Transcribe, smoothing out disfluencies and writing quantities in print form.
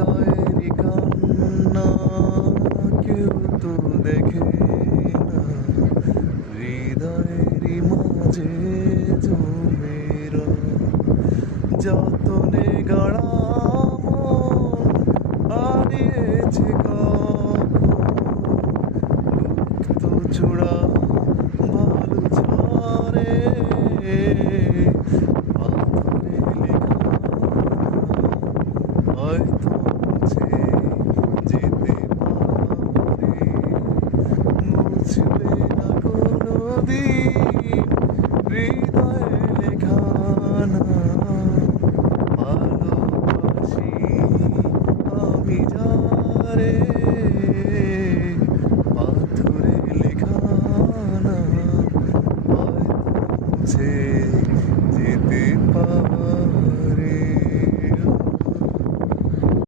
হৃদয়েরই কান্না কেউ তো দেখে না, হৃদয়েরই মাঝে জমে রয় যতনে গড়া মন হারিয়েছে গুপ্ত চূড়া ভালো ঝরে পাথরে লেখা হয়তো মুছে যেতে পারে, মুছবে না কোনোদিন হৃদয়ে লেখা নাম। ভালোবাসি আমি যারে পাথরে লেখা নাম হয়তো মুছে যেতে পারে।